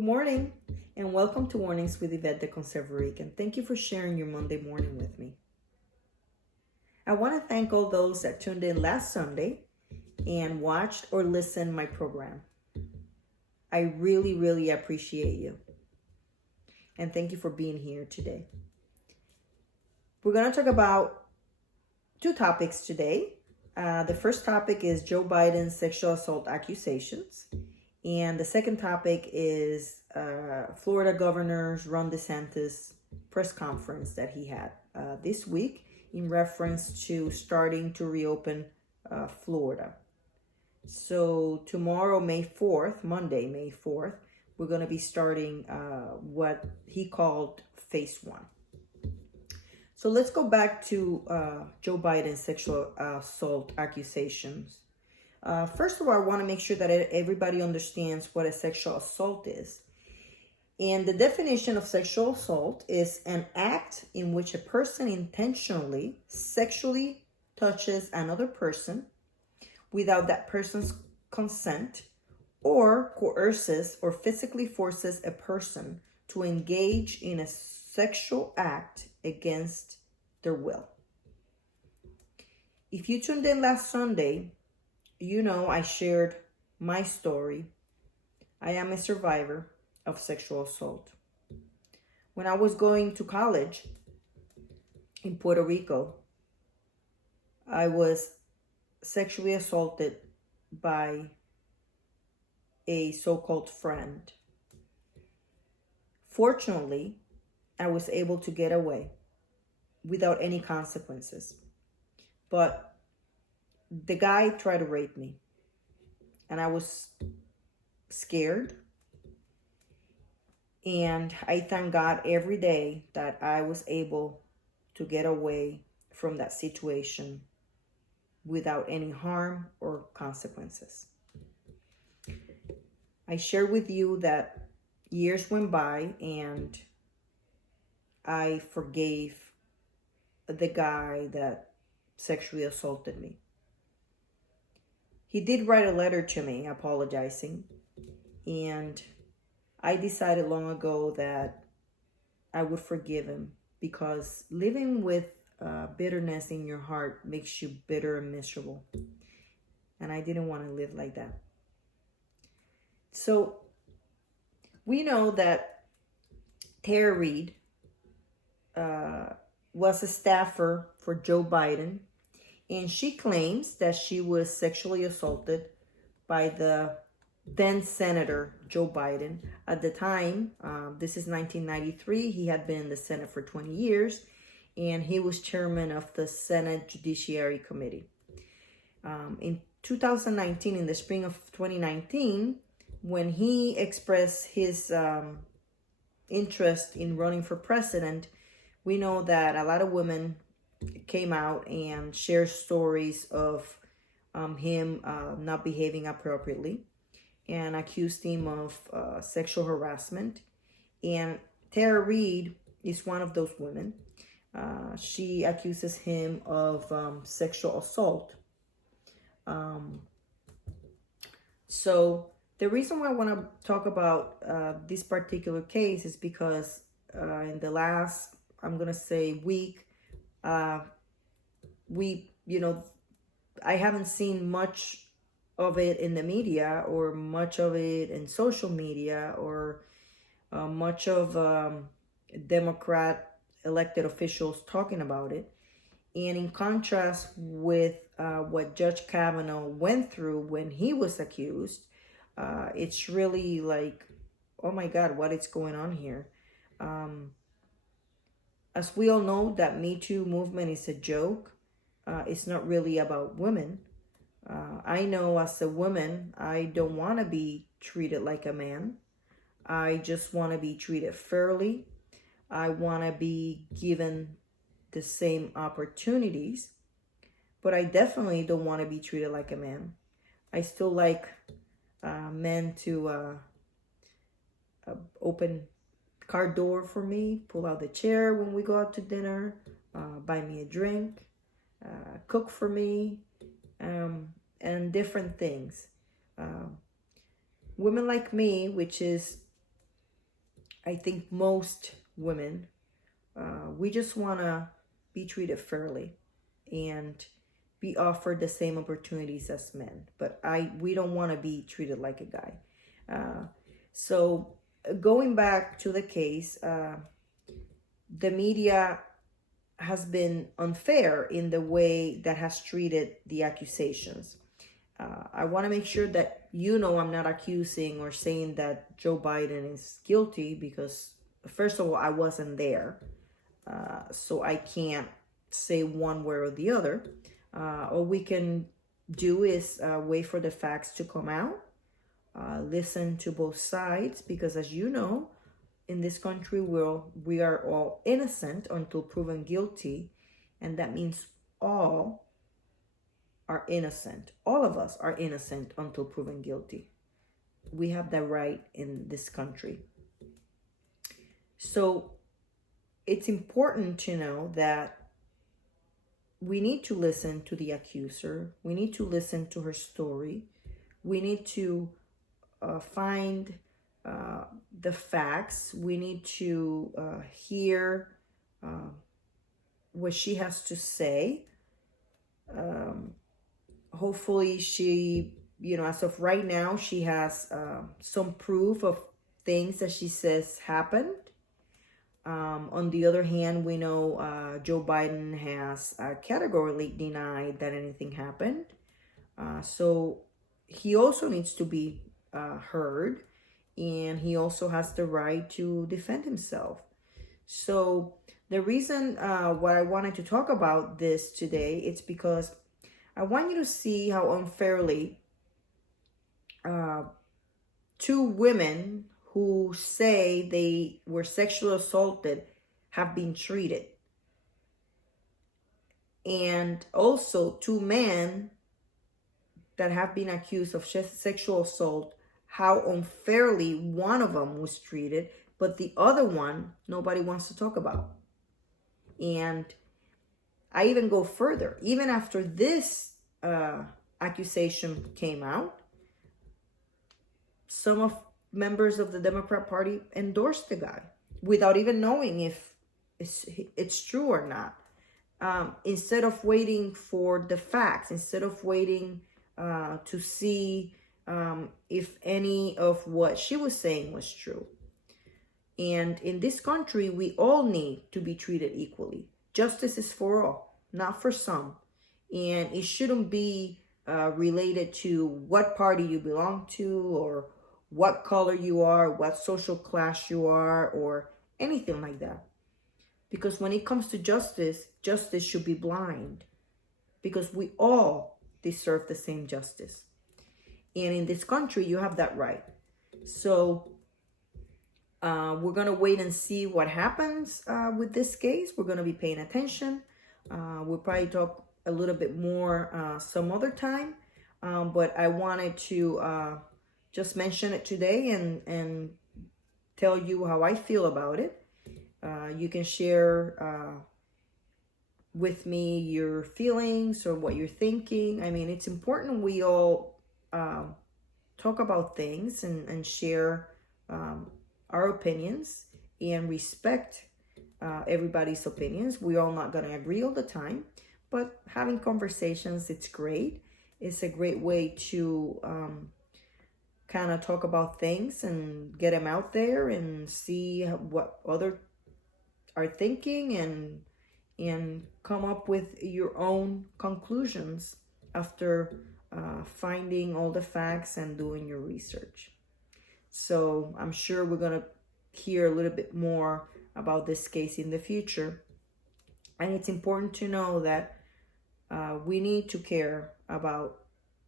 Good morning and welcome to Mornings with Yvette, the Conservarican. Thank you for sharing your Monday morning with me. I want to thank all those that tuned in last Sunday and watched or listened my program. I really appreciate you. And thank you for being here today. We're going to talk about two topics today. The first topic is Joe Biden's sexual assault accusations. And the second topic is Florida Governor Ron DeSantis' press conference that he had this week in reference to starting to reopen Florida. So tomorrow, May 4th, Monday, May 4th, we're going to be starting what he called phase one. So let's go back to Joe Biden's sexual assault accusations. First of all, I want to make sure that everybody understands what a sexual assault is. And the definition of sexual assault is an act in which a person intentionally sexually touches another person without that person's consent, or coerces or physically forces a person to engage in a sexual act against their will. If you tuned in last Sunday, you know I shared my story. I am a survivor of sexual assault. When I was going to college in Puerto Rico, I was sexually assaulted by a so-called friend. Fortunately, I was able to get away without any consequences. But the guy tried to rape me, and I was scared. And I thank God every day that I was able to get away from that situation without any harm or consequences. I shared with you that years went by and I forgave the guy that sexually assaulted me. He did write a letter to me apologizing, and I decided long ago that I would forgive him, because living with bitterness in your heart makes you bitter and miserable. And I didn't want to live like that. So we know that Tara Reid was a staffer for Joe Biden, and she claims that she was sexually assaulted by the then Senator Joe Biden. At the time, this is 1993, he had been in the Senate for 20 years, and he was chairman of the Senate Judiciary Committee. In 2019, in the spring of 2019, when he expressed his interest in running for president, we know that a lot of women came out and shared stories of him not behaving appropriately and accused him of sexual harassment. And Tara Reid is one of those women. She accuses him of sexual assault. So the reason why I want to talk about this particular case is because in the last, I'm going to say, week, I haven't seen much of it in the media, or much of it in social media, or much of Democrat elected officials talking about it. And in contrast with what Judge Kavanaugh went through when he was accused, it's really like, oh my God, what is going on here? As we all know, that Me Too movement is a joke. It's not really about women. I know as a woman, I don't want to be treated like a man. I just want to be treated fairly. I want to be given the same opportunities, but I definitely don't want to be treated like a man. I still like men to open car door for me, pull out the chair when we go out to dinner, buy me a drink, cook for me, and different things. Women like me, which is I think most women, we just want to be treated fairly and be offered the same opportunities as men. But we don't want to be treated like a guy. So going back to the case, the media has been unfair in the way that has treated the accusations. I want to make sure that I'm not accusing or saying that Joe Biden is guilty, because first of all, I wasn't there. So I can't say one way or the other. All we can do is wait for the facts to come out, listen to both sides, because as you know, in this country, we are all innocent until proven guilty, and that means all are innocent. All of us are innocent until proven guilty. We have that right in this country. So it's important to know that we need to listen to the accuser. We need to listen to her story. We need to find the facts. We need to hear what she has to say. Hopefully she, as of right now, she has some proof of things that she says happened. On the other hand, we know Joe Biden has categorically denied that anything happened. So he also needs to be heard, and he also has the right to defend himself. So the reason why I wanted to talk about this today, it's because I want you to see how unfairly two women who say they were sexually assaulted have been treated. And also two men that have been accused of sexual assault, how unfairly one of them was treated, but the other one, nobody wants to talk about. And I even go further. Even after this accusation came out, some of members of the Democrat Party endorsed the guy without even knowing if it's true or not. Instead of waiting for the facts, instead of waiting to see if any of what she was saying was true. And in this country, we all need to be treated equally. Justice is for all, not for some. And it shouldn't be related to what party you belong to, or what color you are, what social class you are, or anything like that. Because when it comes to justice, justice should be blind, because we all deserve the same justice. And in this country, you have that right. So we're going to wait and see what happens with this case. We're going to be paying attention. We'll probably talk a little bit more some other time. But I wanted to just mention it today and tell you how I feel about it. You can share with me your feelings or what you're thinking. I mean, it's important we all talk about things and share our opinions and respect everybody's opinions. We're all not going to agree all the time, but having conversations, it's great. It's a great way to kind of talk about things and get them out there and see what others are thinking, and come up with your own conclusions after finding all the facts and doing your research. So I'm sure we're going to hear a little bit more about this case in the future. And it's important to know that we need to care about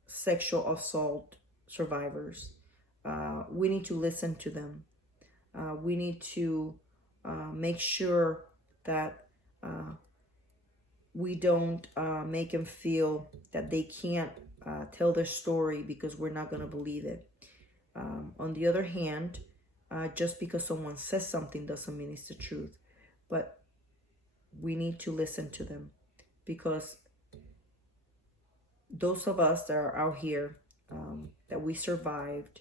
sexual assault survivors. We need to listen to them. We need to make sure that we don't make them feel that they can't tell their story because we're not going to believe it. On the other hand, just because someone says something doesn't mean it's the truth. But we need to listen to them, because those of us that are out here, that we survived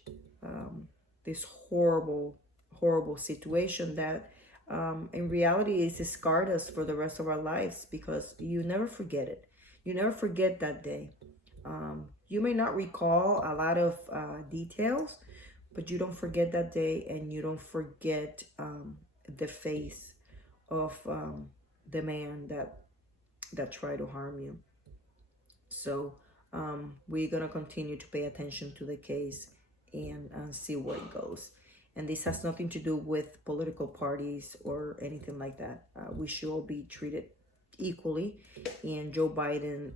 this horrible horrible situation that in reality is scarred us for the rest of our lives, because you never forget it. You never forget that day. You may not recall a lot of details, but you don't forget that day, and you don't forget the face of the man that tried to harm you. So we're going to continue to pay attention to the case and see where it goes. And this has nothing to do with political parties or anything like that. We should all be treated equally. And Joe Biden,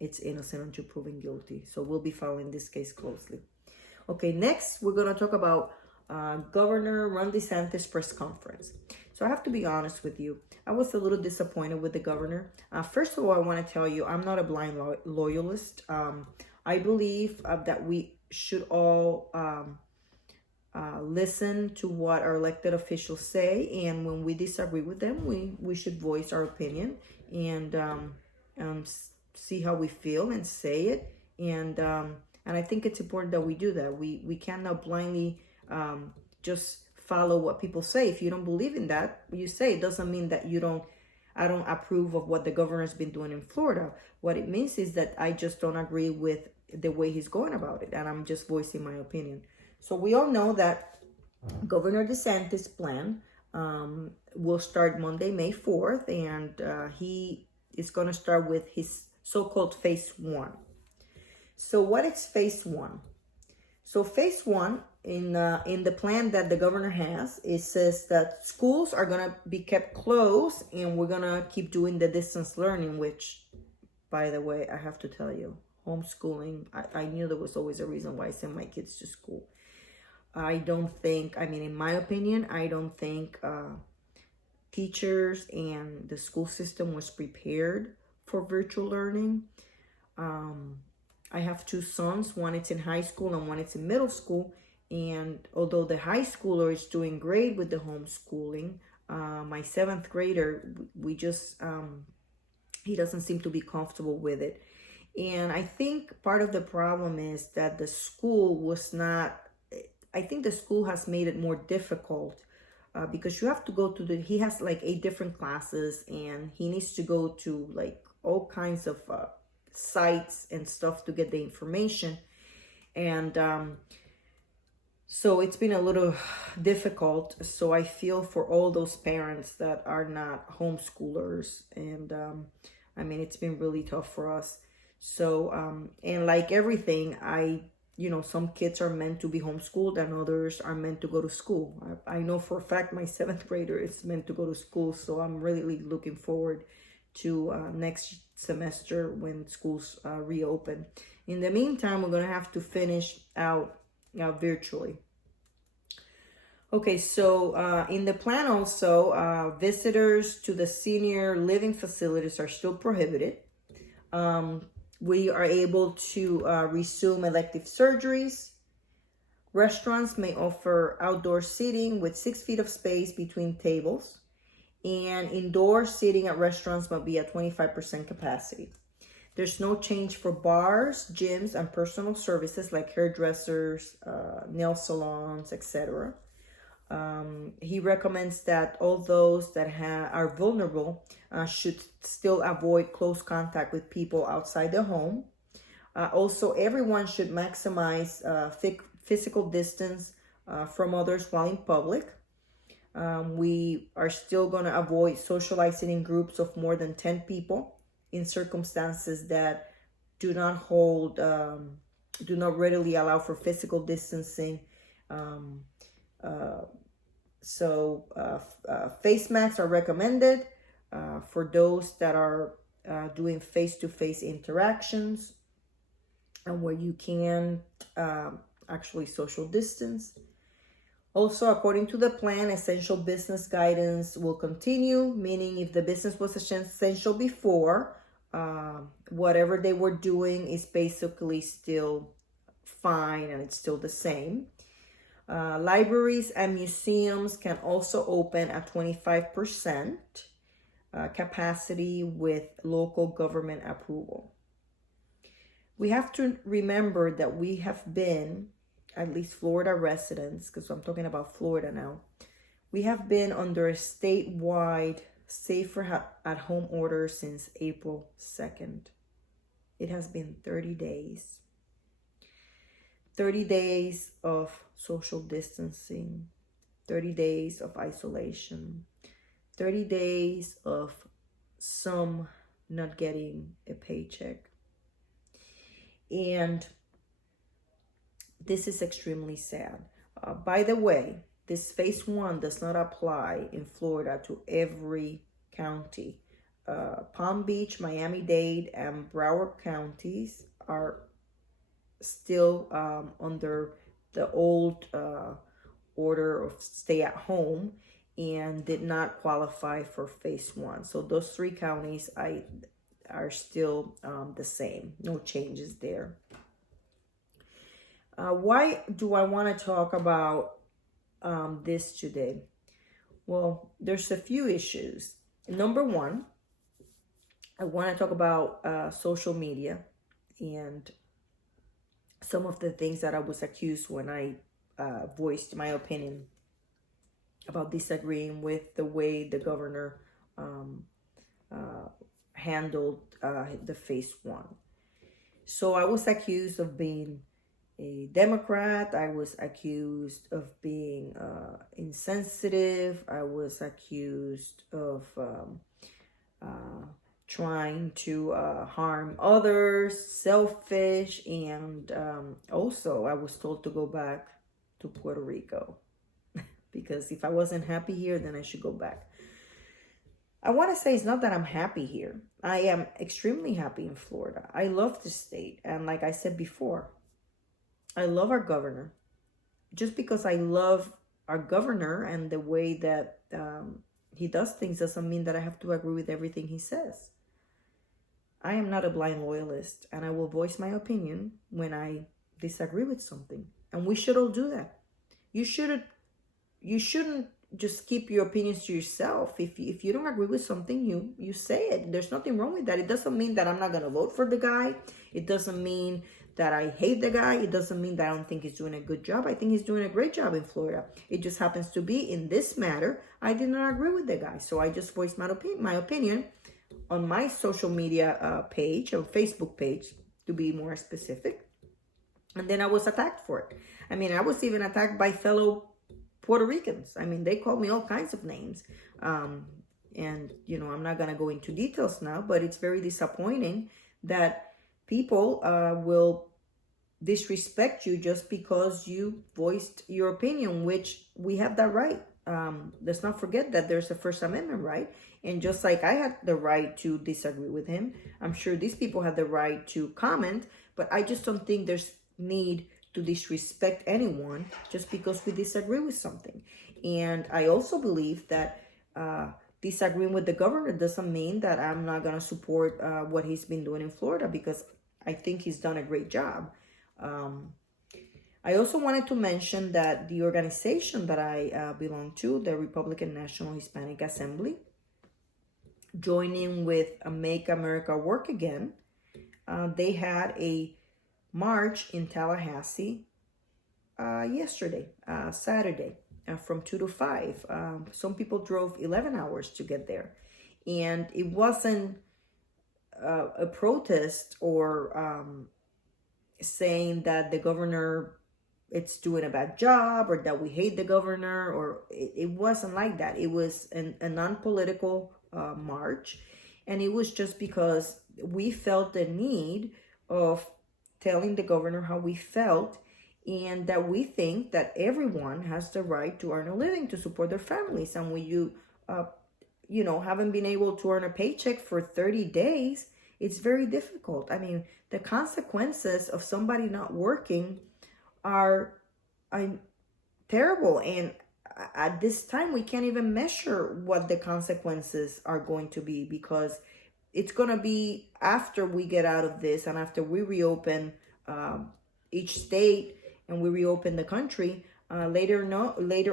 it's innocent until proven guilty. So we'll be following this case closely. Okay, next we're going to talk about Governor Ron DeSantis' press conference. So I have to be honest with you. I was a little disappointed with the governor. First of all, I want to tell you, I'm not a blind loyalist. I believe that we should all listen to what our elected officials say. And when we disagree with them, we should voice our opinion and see how we feel and say it. And I think it's important that we do that. We cannot blindly just follow what people say. If you don't believe in that, you say. It doesn't mean that I don't approve of what the governor's been doing in Florida. What it means is that I just don't agree with the way he's going about it, and I'm just voicing my opinion. So we all know that Governor DeSantis' plan will start Monday, May 4th, and he is going to start with his so-called phase 1. So what is phase 1? So phase 1 in the plan that the governor has, it says that schools are going to be kept closed, and we're going to keep doing the distance learning, which, by the way, I have to tell you, homeschooling, I knew there was always a reason why I sent my kids to school. In my opinion, I don't think teachers and the school system was prepared for virtual learning. I have 2 sons, one is in high school and one is in middle school. And although the high schooler is doing great with the homeschooling, my 7th grader, he doesn't seem to be comfortable with it. And I think part of the problem is that the school the school has made it more difficult because you have to go to he has like 8 different classes, and he needs to go to like all kinds of sites and stuff to get the information. And so it's been a little difficult. So I feel for all those parents that are not homeschoolers. And it's been really tough for us. So, and like everything, some kids are meant to be homeschooled and others are meant to go to school. I know for a fact my 7th grader is meant to go to school. So I'm really looking forward to next semester when schools reopen. In the meantime, we're going to have to finish out virtually. Okay, so in the plan also, visitors to the senior living facilities are still prohibited. We are able to resume elective surgeries. Restaurants may offer outdoor seating with 6 feet of space between tables. And indoor seating at restaurants must be at 25% capacity. There's no change for bars, gyms, and personal services like hairdressers, nail salons, etc. He recommends that all those that are vulnerable should still avoid close contact with people outside the home. Also, everyone should maximize physical distance from others while in public. We are still going to avoid socializing in groups of more than 10 people in circumstances that do not readily allow for physical distancing. Face masks are recommended for those that are doing face-to-face interactions and where you can actually social distance. Also, according to the plan, essential business guidance will continue, meaning if the business was essential before, whatever they were doing is basically still fine and it's still the same. Libraries and museums can also open at 25% capacity with local government approval. We have to remember that we have been at least Florida residents, because I'm talking about Florida now, we have been under a statewide safer at home order since April 2nd. It has been 30 days. 30 days of social distancing, 30 days of isolation, 30 days of some not getting a paycheck. And this is extremely sad. By the way, this phase 1 does not apply in Florida to every county. Palm Beach, Miami-Dade, and Broward counties are still under the old order of stay at home and did not qualify for phase 1. So those 3 counties are still the same. No changes there. Why do I want to talk about this today? Well, there's a few issues. Number 1, I want to talk about social media and some of the things that I was accused when I voiced my opinion about disagreeing with the way the governor handled the phase 1. So I was accused of being a Democrat. I was accused of being insensitive. I was accused of trying to harm others, selfish, and also I was told to go back to Puerto Rico because if I wasn't happy here, then I should go back. I want to say it's not that I'm happy here. I am extremely happy in Florida. I love the state, and like I said before, I love our governor. Just because I love our governor and the way that he does things doesn't mean that I have to agree with everything he says. I am not a blind loyalist, and I will voice my opinion when I disagree with something. And we should all do that. You shouldn't just keep your opinions to yourself. If you don't agree with something, you say it. There's nothing wrong with that. It doesn't mean that I'm not going to vote for the guy. It doesn't mean that I hate the guy. It doesn't mean that I don't think he's doing a good job. I think he's doing a great job in Florida. It just happens to be in this matter, I did not agree with the guy. So I just voiced my opinion on my social media page, or Facebook page, to be more specific. And then I was attacked for it. I mean, I was even attacked by fellow Puerto Ricans. I mean, they called me all kinds of names. And, you know, I'm not going to go into details now, but it's very disappointing that people will disrespect you just because you voiced your opinion, which we have that right. Let's not forget that there's a First Amendment right. And just like I had the right to disagree with him, I'm sure these people have the right to comment, but I just don't think there's need to disrespect anyone just because we disagree with something. And I also believe that disagreeing with the governor doesn't mean that I'm not going to support what he's been doing in Florida, because I think he's done a great job. I also wanted to mention that the organization that I belong to, the Republican National Hispanic Assembly, joining with Make America Work Again, they had a march in Tallahassee yesterday, Saturday, from 2 to 5. Some people drove 11 hours to get there. And it wasn't a protest or saying that the governor it's doing a bad job or that we hate the governor, or it wasn't like that. It was a non-political march, and it was just because we felt the need of telling the governor how we felt, and that we think that everyone has the right to earn a living to support their families. And when you haven't been able to earn a paycheck for 30 days, it's very difficult. I mean, the consequences of somebody not working are terrible. And at this time, we can't even measure what the consequences are going to be, because it's going to be after we get out of this and after we reopen each state and we reopen the country. Later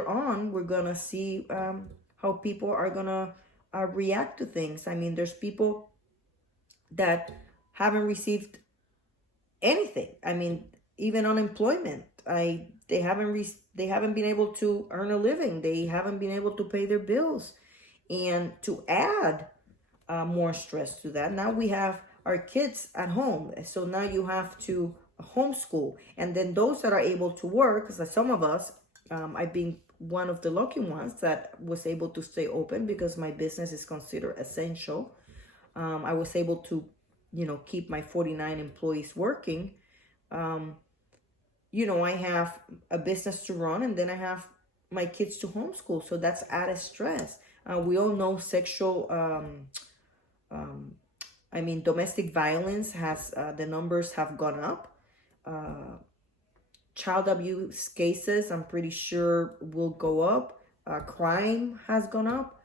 on, we're going to see how people are going to react to things. I mean, there's people that haven't received anything. I mean, even unemployment. I they haven't been able to earn a living. They haven't been able to pay their bills. And to add more stress to that, now we have our kids at home. So now you have to homeschool. And then those that are able to work, because some of us, I've been one of the lucky ones that was able to stay open because my business is considered essential. I was able to, keep my 49 employees working. I have a business to run, and then I have my kids to homeschool. So that's added stress. We all know domestic violence the numbers have gone up. Child abuse cases, I'm pretty sure, will go up. Crime has gone up.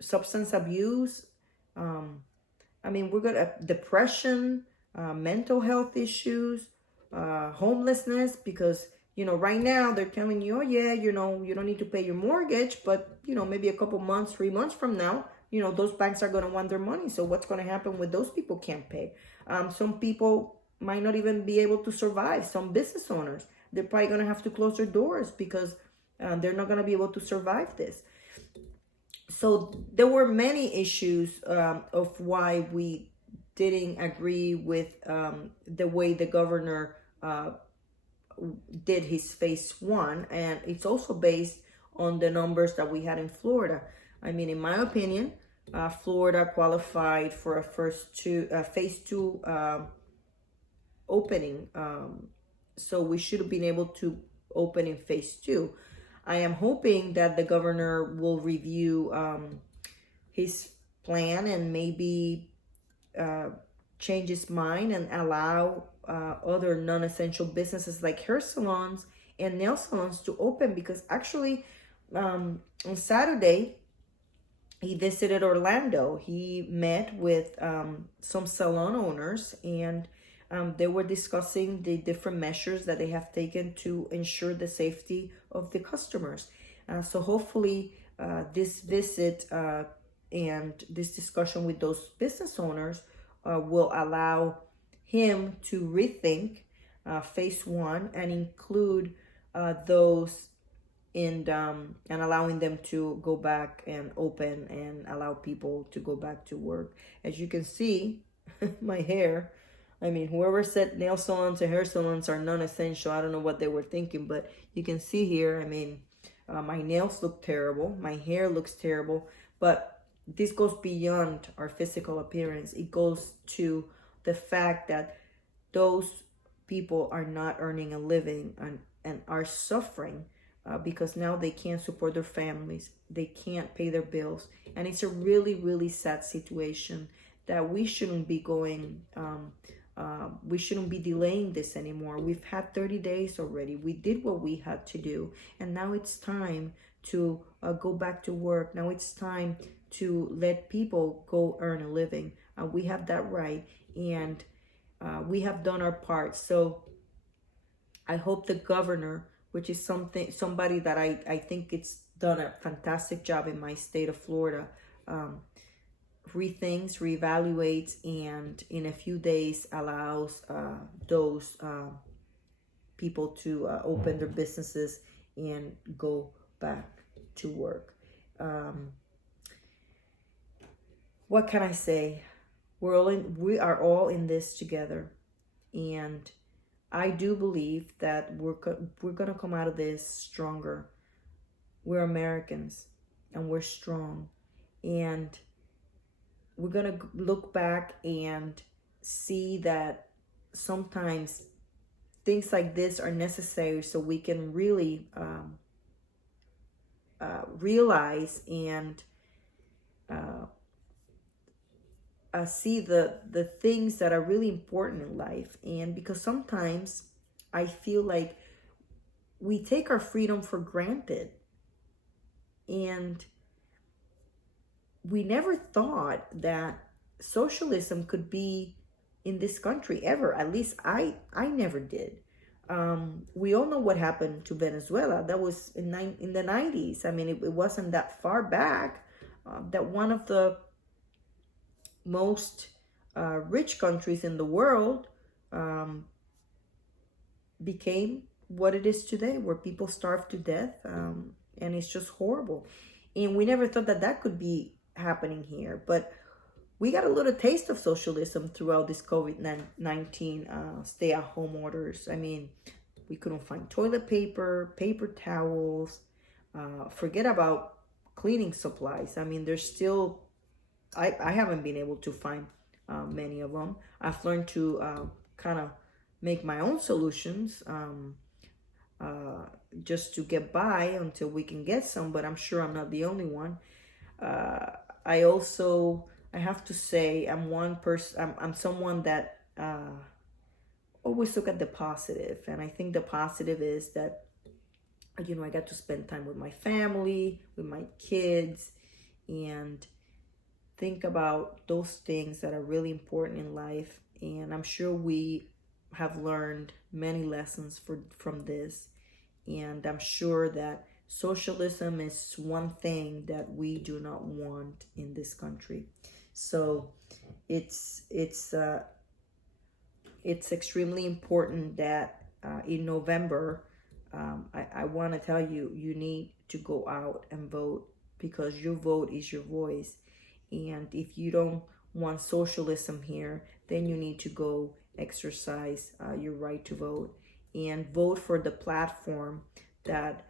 Substance abuse. We're gonna depression, mental health issues, homelessness, because right now they're telling you, oh yeah, you don't need to pay your mortgage, but maybe a couple months, 3 months from now, those banks are going to want their money. So what's going to happen when those people can't pay? Some people might not even be able to survive. Some business owners, they're probably going to have to close their doors because they're not going to be able to survive this. So there were many issues of why we didn't agree with the way the governor did his phase 1, and it's also based on the numbers that we had in Florida. In my opinion, Florida qualified for a phase 2 opening, so we should have been able to open in phase 2. I am hoping that the governor will review his plan and maybe change his mind and allow other non-essential businesses like hair salons and nail salons to open, because actually on Saturday he visited Orlando. He met with some salon owners, and they were discussing the different measures that they have taken to ensure the safety of the customers. So hopefully this visit and this discussion with those business owners will allow him to rethink phase 1 and include those and allowing them to go back and open and allow people to go back to work. As you can see, my hair, whoever said nail salons and hair salons are non-essential, I don't know what they were thinking, but you can see here, my nails look terrible, my hair looks terrible, but this goes beyond our physical appearance. It goes to the fact that those people are not earning a living and are suffering because now they can't support their families, they can't pay their bills, and it's a really, really sad situation that we shouldn't be we shouldn't be delaying this anymore. We've had 30 days already. We did what we had to do, and now it's time to go back to work. Now it's time to let people go earn a living. We have that right, and we have done our part. So I hope the governor, which is somebody that I think it's done a fantastic job in my state of Florida, rethinks, reevaluates, and in a few days allows those people to open their businesses and go back to work. What can I say? We are all in this together, and I do believe that we're gonna come out of this stronger. We're Americans, and we're strong, and we're gonna look back and see that sometimes things like this are necessary so we can really realize and see the things that are really important in life. And because sometimes I feel like we take our freedom for granted, and we never thought that socialism could be in this country ever. At least I never did. We all know what happened to Venezuela. That was in the 90s. It wasn't that far back that one of the most rich countries in the world became what it is today, where people starve to death, and it's just horrible. And we never thought that that could be happening here, but we got a little taste of socialism throughout this COVID-19 stay-at-home orders. I mean, we couldn't find toilet paper, paper towels, forget about cleaning supplies. I mean, there's still, I haven't been able to find many of them. I've learned to kind of make my own solutions, just to get by until we can get some, but I'm sure I'm not the only one. I have to say, I'm someone that always look at the positive. And I think the positive is that, you know, I got to spend time with my family, with my kids, and think about those things that are really important in life. And I'm sure we have learned many lessons from this. And I'm sure that socialism is one thing that we do not want in this country. So it's extremely important that in November, I want to tell you, you need to go out and vote, because your vote is your voice. And if you don't want socialism here, then you need to go exercise your right to vote, and vote for the platform that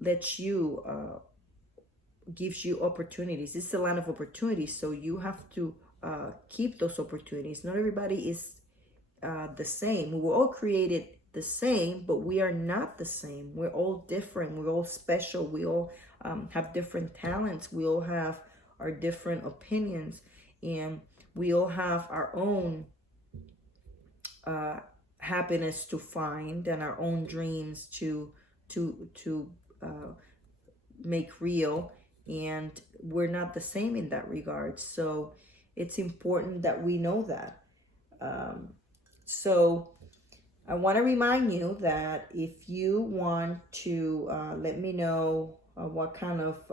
lets you, gives you opportunities. It's a land of opportunities, so you have to keep those opportunities. Not everybody is the same. We were all created the same, but we are not the same. We're all different. We're all special. We all have different talents. We all have our different opinions, and we all have our own happiness to find, and our own dreams to make real. And we're not the same in that regard. So it's important that we know that. So I want to remind you that if you want to let me know what kind of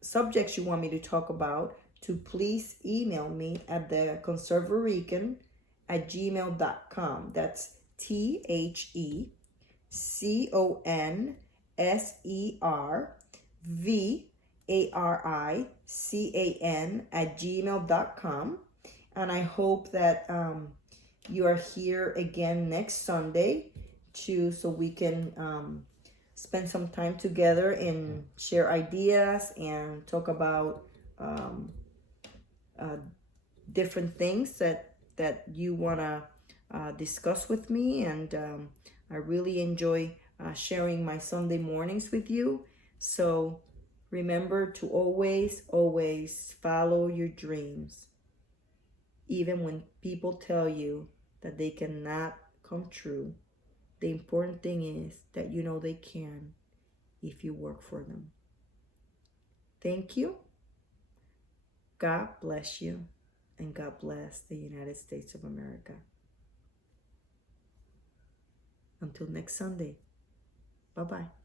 subjects you want me to talk about, to please email me at the Conservarican@gmail.com. That's TheConservarican@gmail.com. And I hope that you are here again next Sunday so we can spend some time together and share ideas and talk about different things that you want to discuss with me. And I really enjoy sharing my Sunday mornings with you. So remember to always follow your dreams, even when people tell you that they cannot come true. The important thing is that you know they can if you work for them. Thank you. God bless you, and God bless the United States of America. Until next Sunday. Bye-bye.